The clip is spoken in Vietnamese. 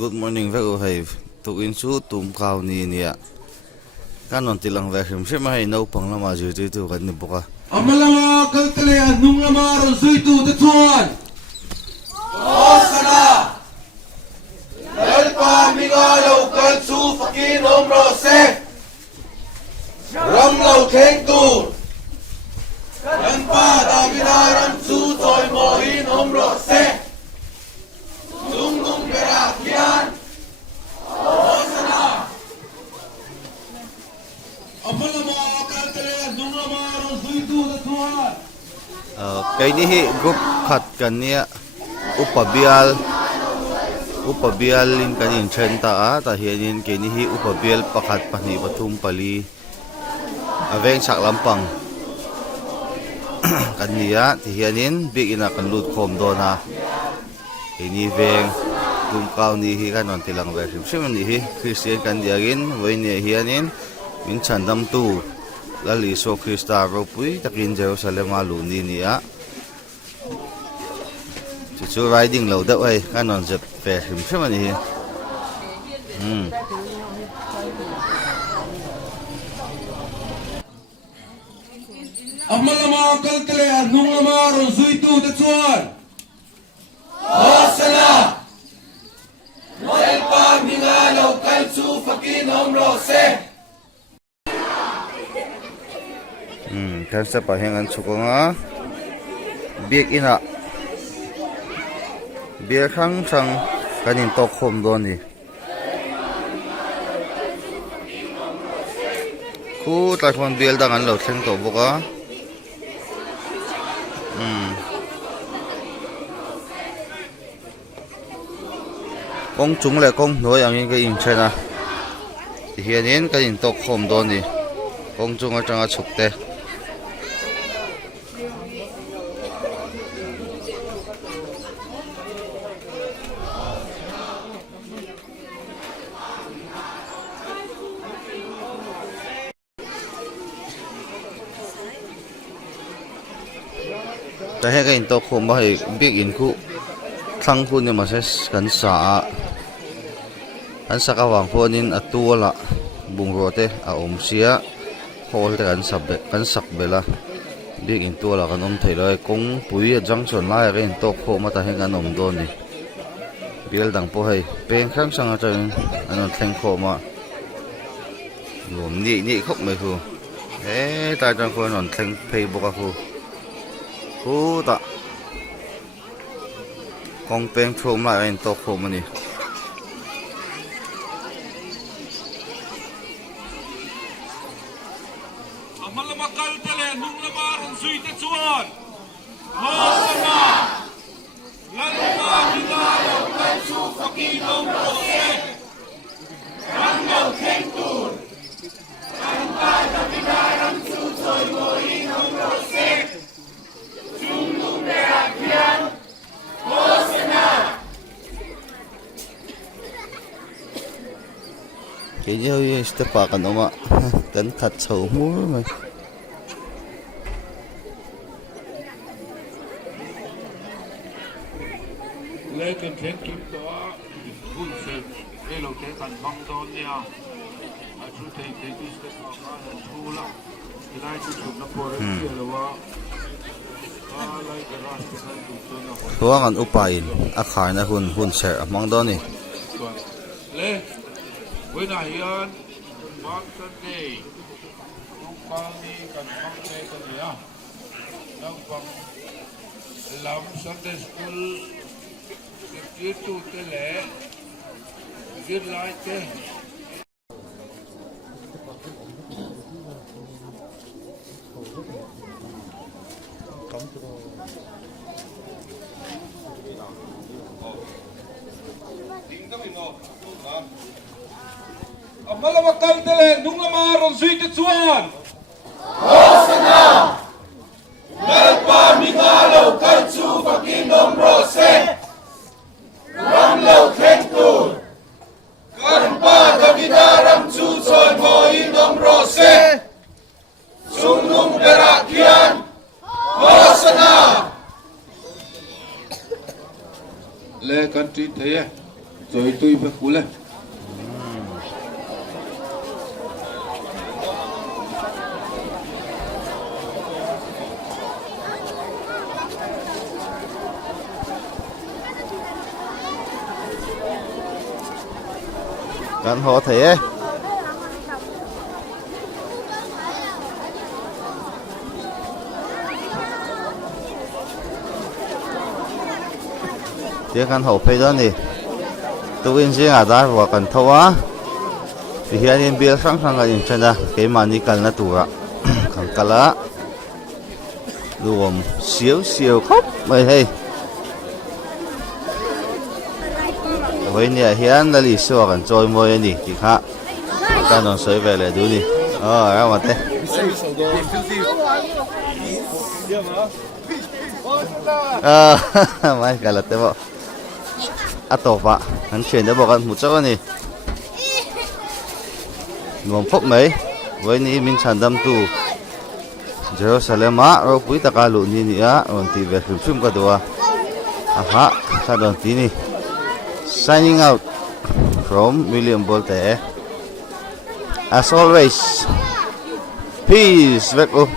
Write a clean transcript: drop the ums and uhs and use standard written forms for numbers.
Good morning, vegu hei. Tukin su tum kau ni niya. Kanon tilang version siya mahay no pang lama jutu itu kan ni buka. Amalama kaltale anung lama rosuitu tetuan. Osana. Lalpa mingalaw kalsu fakin omrose. Ramlaw kengtur. Lalpa dagidaran su toy mohin omrose. Lunglung berakian. Osana. Amalama kaltale anung lama rosuitu tetuan. Kay nihi group kat kanya upabial lin kanin chenta tahianin kay nihi upabial pakat pani patum pali aveng saklampang kanya tihianin big ina kan lut khom do na kay ni veng tum kaw nihi kanon tilang version siman nihi Christian kan diagin way ni hianin min chandam tu lali so Krista ropui takin Jerusalem aluni niya chu riding low that way kanon je version siman nihi Amalama kalkale anung lama rosuitu tetuan. Osana. Lalpa mingalaw kalsu fakin omrose. Kansa pahengan suko nga biak ina biak hang sang kanin tok hom do ni ku takon bial dangan lo thleng to boka kong chung le kong noi angin ka in chena hianin kanin tok hom do ni kong chung atanga chukte Dahil kain to kung bahay big in ku thang ku ni mases kan sa kawang po nin atuwala bungrote a siya hol te kan sakbela big in tuwala kan thailoi kung pui junction lai kain to ko mata hen kan do ni bil dang po hay peng khang sang aton anon thleng kho ma lom ni khop mai ku ta jang ko non thleng facebook a ku Cú tạ con pen phôm lại anh to phôm này Amalama kaltale anung lama rosuitu tetuan. Osana. Lalpa mingalaw kalsu fakin omrose. Ramlaw kengtur. Lalpa dagidaran su toy mohin omrose. kayaknya yung istepakan oma kan kat sau mur mai Leken ken kim doa hun se elo te kan bang don nia a chu te dis te pa na chu la lai chu chu na por ti lo wa a lai ka ras te kan tu tu na huangan upain akhar na hun ser amang do ni le we na hian bang san nei nong pa ni kan bang te kan nia nong bang lam Sunday school Giết tu te le giết lại te Amalama kaltale nung lama rosuitu tetuan. Osana. Lalpa mingalaw kalsu fakin omrose. Ramlaw kengtur. Lalpa dagidaran su toy mohin omrose. Sunglung berakian. Osana. Le kan ti te rồi tôi phải cú lên Kan ho thế dia kan ho phê đó nè tu in riêng à đã và cần thâu á thì hiện in bia sang sang cái in chân đó cái mà đi cần là tủ ạ cần cả lá luồng xíu xíu khóc mày hay với nè hiện là lịch sử cần trôi môi nè thì khác cái nó sấy về lại đủ nè ra mặt thế mai cái là thế bộ pa hắn chuyển đến bộกันmột chỗ này ngom phốc mấy với ni min chan dam tu Jerusalem á rồi quý ta kalu ni ni á on ti ve phim ka doa aha sa don ti ni signing out from William Bolte as always peace vek